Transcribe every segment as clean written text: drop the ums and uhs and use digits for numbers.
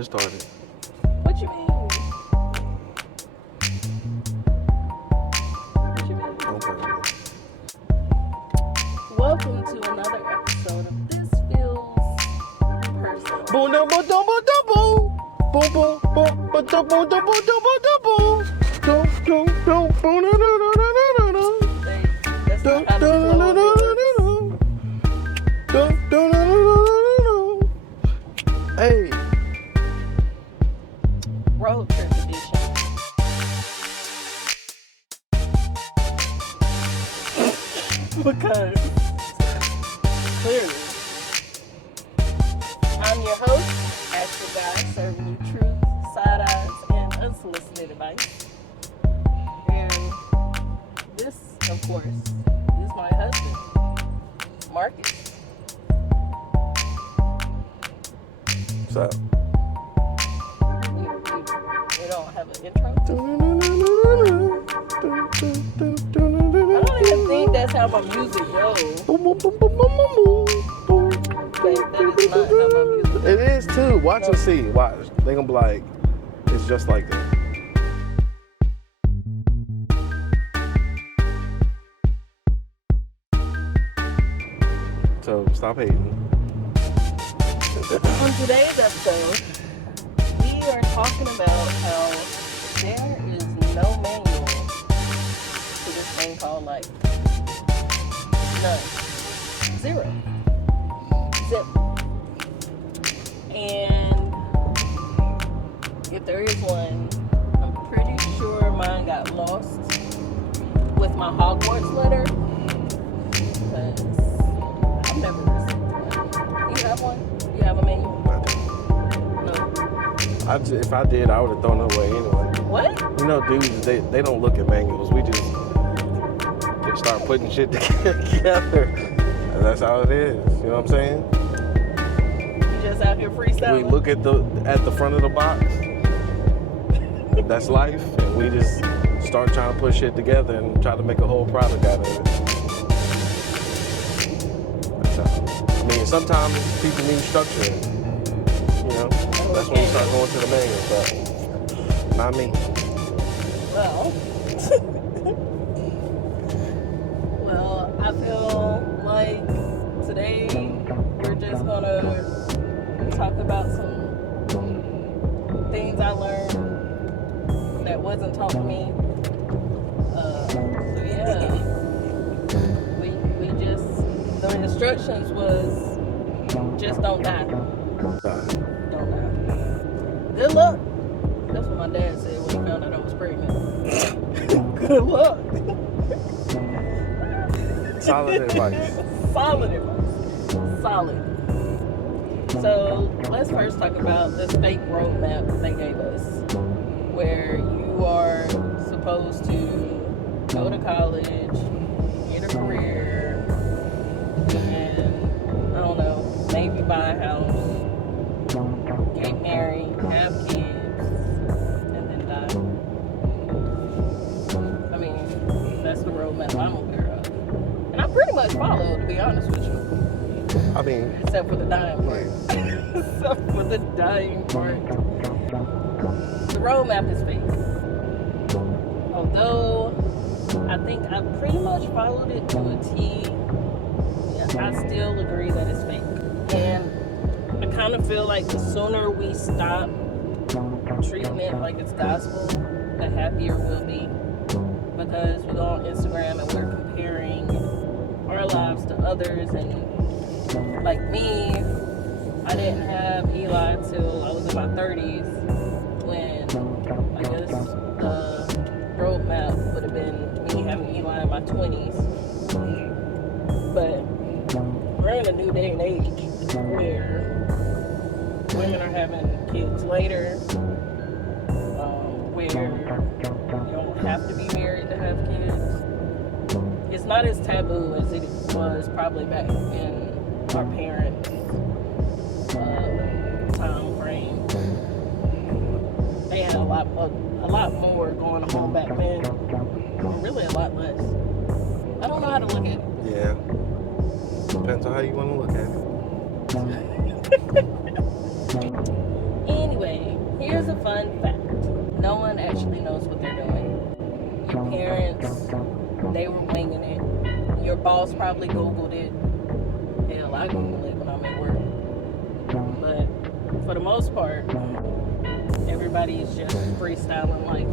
just started. What you mean? What you mean? Don't play with me. Welcome to another episode of This Feels Personal. Boom, boom, boom, boom, boom, boom. Boom, boom, boom, boom, boom, boom, boom, boom, boom, boom. Boom, boom, boom, boom, no, no, no, no, no, no. Hey, that's not how the flow of it works. Hey. Road trip edition. Because clearly, I'm your host, Ashley Guy, serving you truth, side eyes, and unsolicited advice. And this, of course, is my husband, Marcus. What's up? We don't have an intro. I don't even think that's how my music goes. But that is not how my music goes. It is too. Watch and see. Watch. They gonna be like, it's just like that. So stop hating. On today's episode, we are talking about how there is no manual to this thing called life. None. Zero. Zip. And if there is one, I'm pretty sure mine got lost with my Hogwarts letter. Because I've never received one. You have one? You have a manual? No. If I did, I would have thrown it away anyway. What? You know, dudes, they don't look at manuals. We just start putting shit together. And that's how it is. You know what I'm saying? You just out here freestyling? We look at the front of the box. That's life. And we just start trying to put shit together and try to make a whole product out of it. That's how. I mean, sometimes people need structure. You know? That's when you start going to the manual, but not me. Well, I feel like today we're just gonna talk about some things I learned that wasn't taught to me. So yeah, we just, the instructions was just don't die. Don't die. Good luck. That's what my dad said when he found out I was pregnant. Good luck. Solid advice. Solid advice. Solid. So let's first talk about this fake roadmap that they gave us, where you are supposed to go to college, get a career, and I don't know, maybe buy a house, get married, have kids, and then die. I mean, that's the roadmap I'm aware of. And I pretty much follow, to be honest with you. I mean, Except for the dying part. Except for the dying part. The roadmap is fake. Although, I think I pretty much followed it to a T, I still agree that it's fake. And I kind of feel like the sooner we stop treating it like it's gospel, the happier we'll be. Because we go on Instagram and we're comparing our lives to others, and like me, I didn't have Eli until I was in my 30s, when I guess the roadmap would have been me having Eli in my 20s. But we're in a new day and age where women are having kids later, where you don't have to be married to have kids. It's not as taboo as it was probably back in our parents' time frame. They had a lot more going on back then, or really a lot less. I don't know how to look at it. yeah. Depends on how you want to look at it. Anyway, here's a fun fact. No one actually knows what they're doing. Your parents, they were winging it. Your boss probably Googled it. Hell, I Google it when I'm at work. But for the most part, everybody's just freestyling life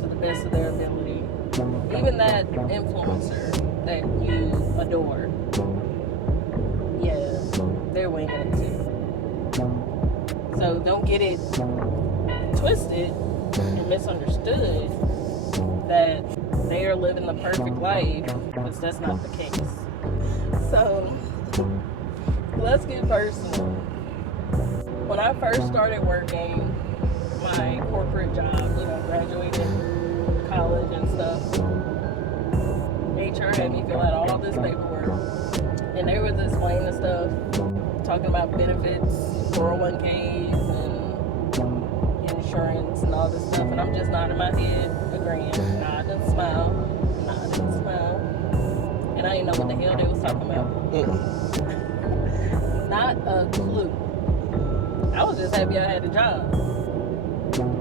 to the best of their ability. Even that influencer that you adore, yeah, they're winging it too. So don't get it twisted and misunderstood that they are living the perfect life, because that's not the case. So let's get personal. When I first started working my corporate job, graduated college and stuff, HR had me fill out all this paperwork, and they was explaining stuff, talking about benefits, 401ks, and insurance, and all this stuff, and I'm just nodding my head, agreeing, nodding, smile, and I didn't know what the hell they was talking about. Not a clue. I was just happy I had a job,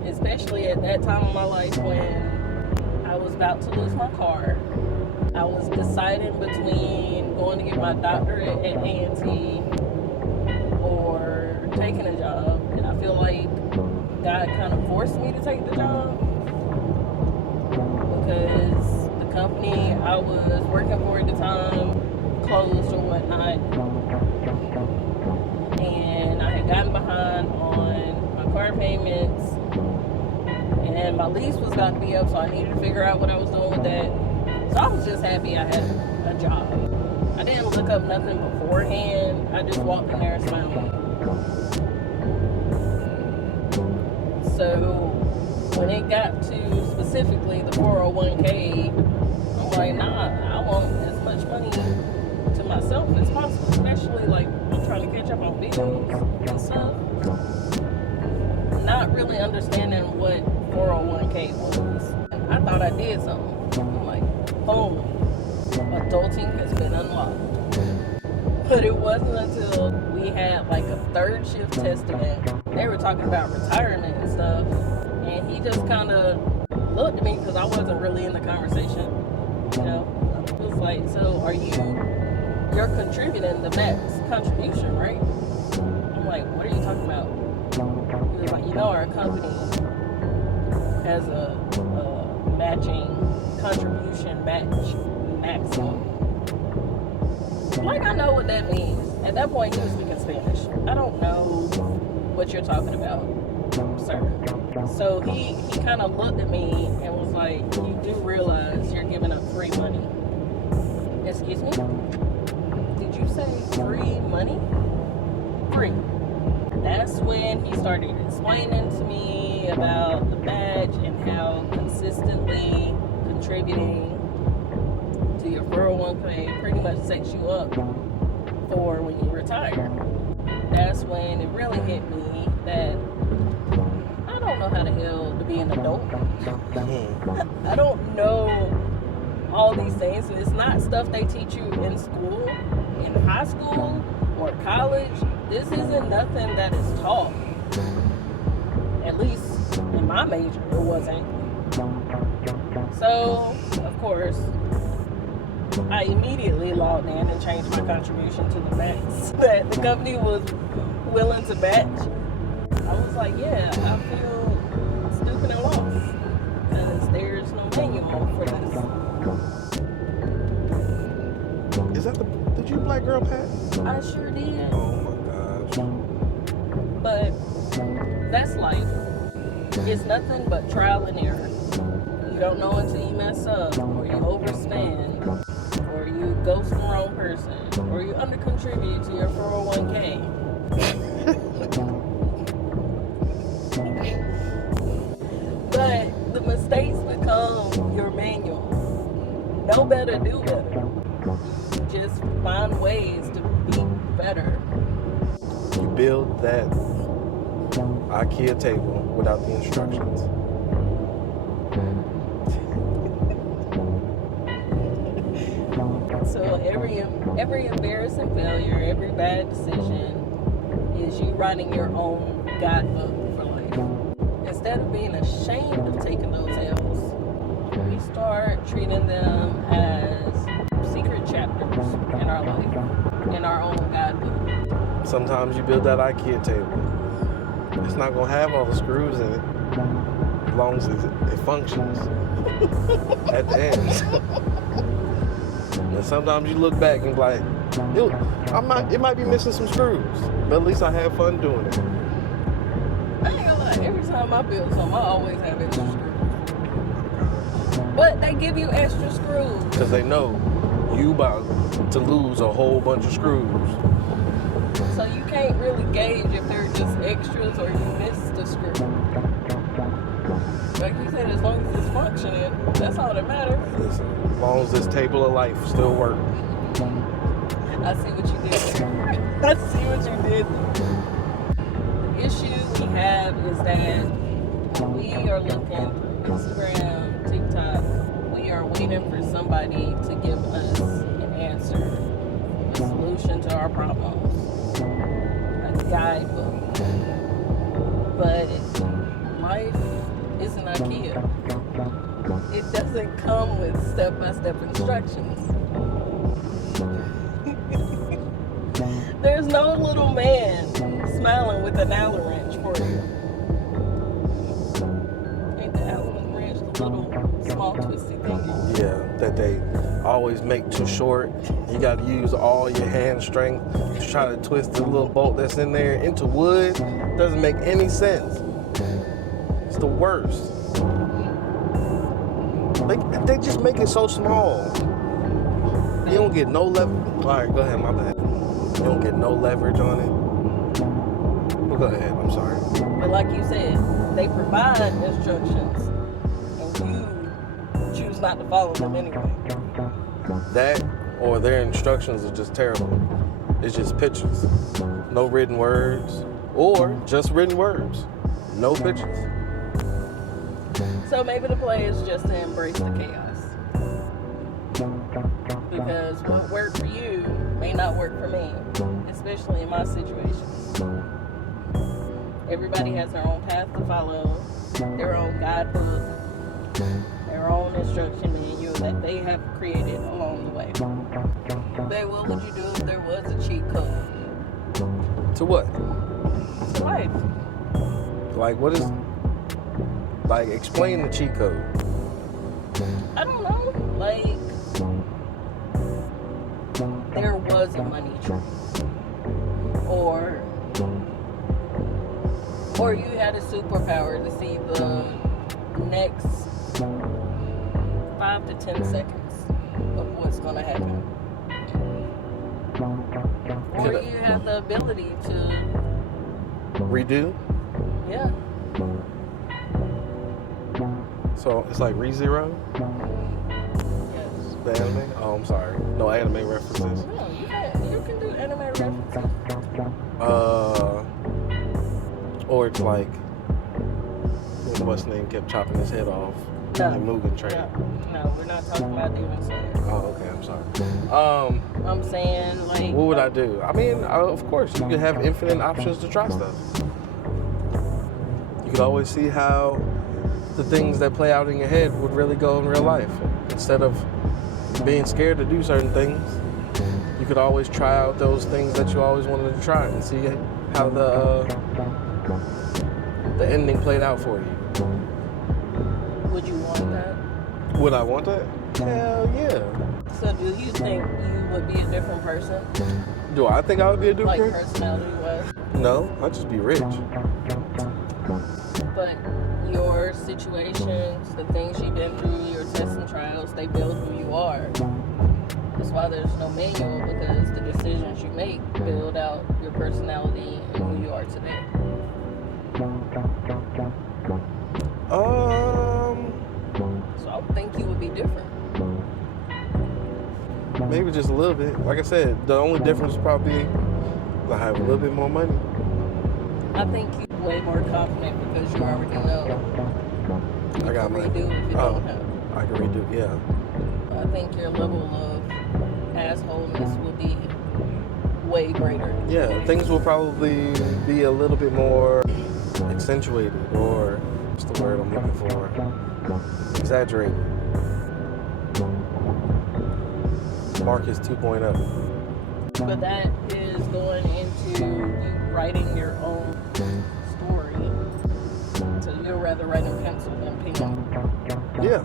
especially at that time of my life when I was about to lose my car. I was deciding between going to get my doctorate at A&T or taking a job, and I feel like God kind of forced me to take the job because the company I was working for at the time closed or whatnot, and I had gotten behind on my car payments, and my lease was about to be up, so I needed to figure out what I was doing with that. So I was just happy I had a job. I didn't look up nothing beforehand. I just walked in there and smiled. So when it got to specifically the 401k, I'm like, nah, I want as much money to myself as possible, especially like I'm trying to catch up on bills and stuff. Not really understanding what 401k was. I thought I did something. I'm like, boom, adulting has been unlocked. But it wasn't until we had like a third shift testament. They were talking about retirement and stuff, and he just kind of looked at me because I wasn't really in the conversation. It was like, so you're contributing the max contribution, right? I'm like, what are you talking about? He was like, our company has a matching contribution maximum. Like, I know what that means. At that point, he was speaking Spanish. I don't know what you're talking about, sir. So he kind of looked at me and was like, you do realize you're giving up free money. Excuse me? Did you say free money? Free. That's when he started explaining to me about the badge and how consistently contributing to your 401k pretty much sets you up for when you retire. That's when it really hit me that I don't know how the hell to be an adult. I don't know all these things. It's not stuff they teach you in school, in high school, or college. This isn't nothing that is taught. At least in my major, it wasn't. So, of course, I immediately logged in and changed my contribution to the max that the company was willing to match. I was like, yeah, I feel stupid and lost because there's no manual for this. Is that did you black girl Pat? I sure did. Oh my gosh. But that's life. It's nothing but trial and error. You don't know until you mess up, or you overspend, or you ghost the wrong person, or you undercontribute to your 401k. But the mistakes become your manual. Know better, do better. Just find ways to be better. You build that IKEA table without the instructions. So every embarrassing failure, every bad decision is you writing your own guidebook for life. instead of being ashamed of taking those L's, we start treating them as secret chapters in our life, in our own guidebook. Sometimes you build that IKEA table. It's not gonna have all the screws in it, as long as it functions at the end. And sometimes you look back and be like, it might be missing some screws, but at least I had fun doing it. I ain't gonna lie, every time I build something, I always have extra screws. But they give you extra screws. Because they know you about to lose a whole bunch of screws. So you can't really gauge if they're just extras or you missed a screw. Like you said, as long as it's functioning, that's all that matters. Listen, as long as this table of life still works. I see what you did there. I see what you did there. The issue we have is that we are looking through Instagram, TikTok. We are waiting for somebody to give us an answer, a solution to our problems, a guidebook. But life isn't IKEA. It doesn't come with step-by-step instructions. There's no little man smiling with an Allen wrench for you. Ain't the Allen wrench the little small twisty thing? Yeah, that they always make too short. You got to use all your hand strength to try to twist the little bolt that's in there into wood. Doesn't make any sense. It's the worst. They just make it so small. You don't get no leverage. All right, go ahead, my bad. You don't get no leverage on it. Well, go ahead, I'm sorry. But like you said, they provide instructions and you choose not to follow them anyway. That or their instructions are just terrible. It's just pictures. No written words. Or just written words. No pictures. So maybe the play is just to embrace the chaos. Because what worked for you may not work for me, especially in my situation. Everybody has their own path to follow, their own guidebook, their own instruction manual that they have created along the way. Babe, what would you do if there was a cheat code? To what? To life. Like, what is... Like, explain the cheat code. I don't know. Like, there was a money tree. Or you had a superpower to see the next 5 to 10 seconds of what's going to happen. Or you have the ability to Redo? yeah. So, it's like ReZero? Yes. The anime? Oh, I'm sorry. No anime references. No, you can do anime references. Or it's like... What's his name kept chopping his head off. No. In Mugen Train. No, we're not talking about Demon Slayer. Oh, okay, I'm sorry. I'm saying, like... What would I do? I mean, of course, you could have infinite options to try stuff. You could always see how the things that play out in your head would really go in real life. Instead of being scared to do certain things, you could always try out those things that you always wanted to try and see how the ending played out for you. Would you want that? Would I want that? Hell yeah. So do you think you would be a different person? Do I think I would be a different Like person? personality-wise? No, I'd just be rich. But your situations, the things you've been through, your tests and trials, they build who you are. That's why there's no manual, because the decisions you make build out your personality and who you are today. So I would think you would be different. Maybe just a little bit. Like I said, the only difference would probably be I have a little bit more money. I think you're way more confident because you already know. I got money. Redo if you don't have. I can redo, yeah. I think your level of assholeness will be way greater. Yeah, things will probably be a little bit more accentuated or what's the word I'm looking for? Exaggerating. Marcus 2.0. But that is going into you writing your own story. So you'd rather write in pencil than pen. Yeah.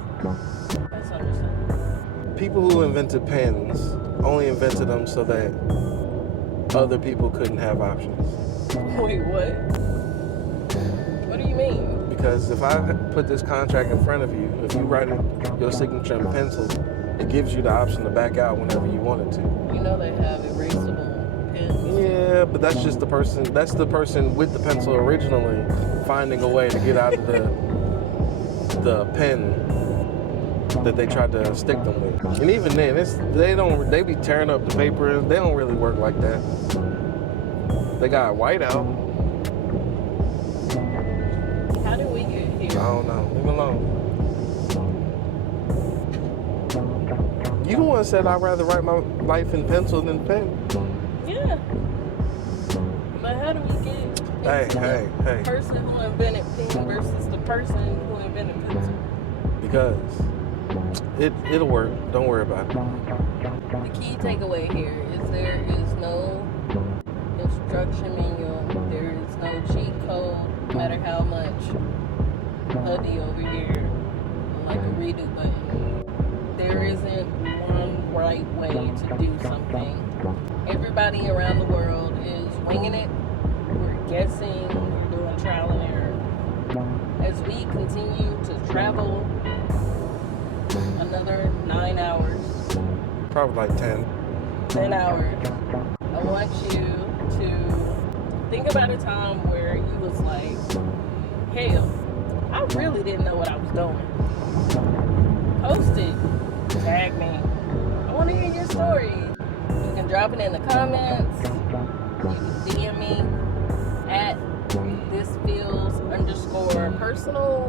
That's understandable. People who invented pens only invented them so that other people couldn't have options. Wait, what? What do you mean? Because if I put this contract in front of you, if you write your signature in pencil, it gives you the option to back out whenever you wanted to. You know they have erasable pens. Yeah, but that's just the person. That's the person with the pencil originally finding a way to get out of the pen that they tried to stick them with. And even then, they be tearing up the paper. They don't really work like that. They got whiteout. How did we get here? I don't know. Leave me alone. You the one said I'd rather write my life in pencil than pen. Yeah. But how do we get into Hey. the person who invented pen versus the person who invented pencil? Because it'll work. Don't worry about it. The key takeaway here is there is no instruction manual. There is no cheat code, no matter how much Huddy over here, like a redo button. There isn't one right way to do something. Everybody around the world is winging it. We're guessing. We're doing trial and error. As we continue to travel another 9 hours, Probably like 10. 10 hours, I want you to think about a time where you was like, hell, I really didn't know what I was doing. Post it. Tag me. I want to hear your story. You can drop it in the comments. You can DM me at thisfeels_personal.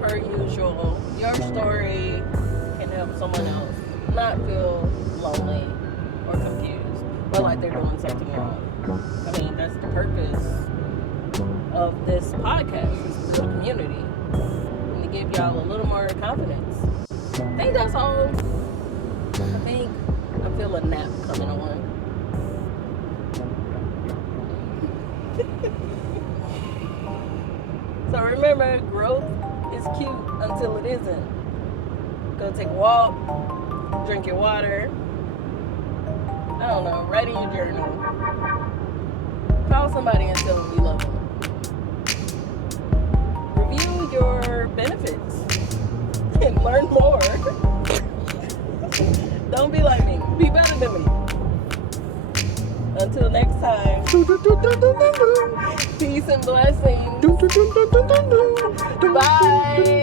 Per usual, your story can help someone else not feel lonely or confused or like they're doing something wrong. I mean, that's the purpose of this podcast, is to build a community and to give y'all a little more confidence. I think that's all. I feel a nap coming on. So remember, growth is cute until it isn't. Go take a walk, drink your water. I don't know, write in your journal. Call somebody and tell them you love them. Review your benefits and learn more. Don't be like me. Be better than me. Until next time. Peace and blessings. Bye.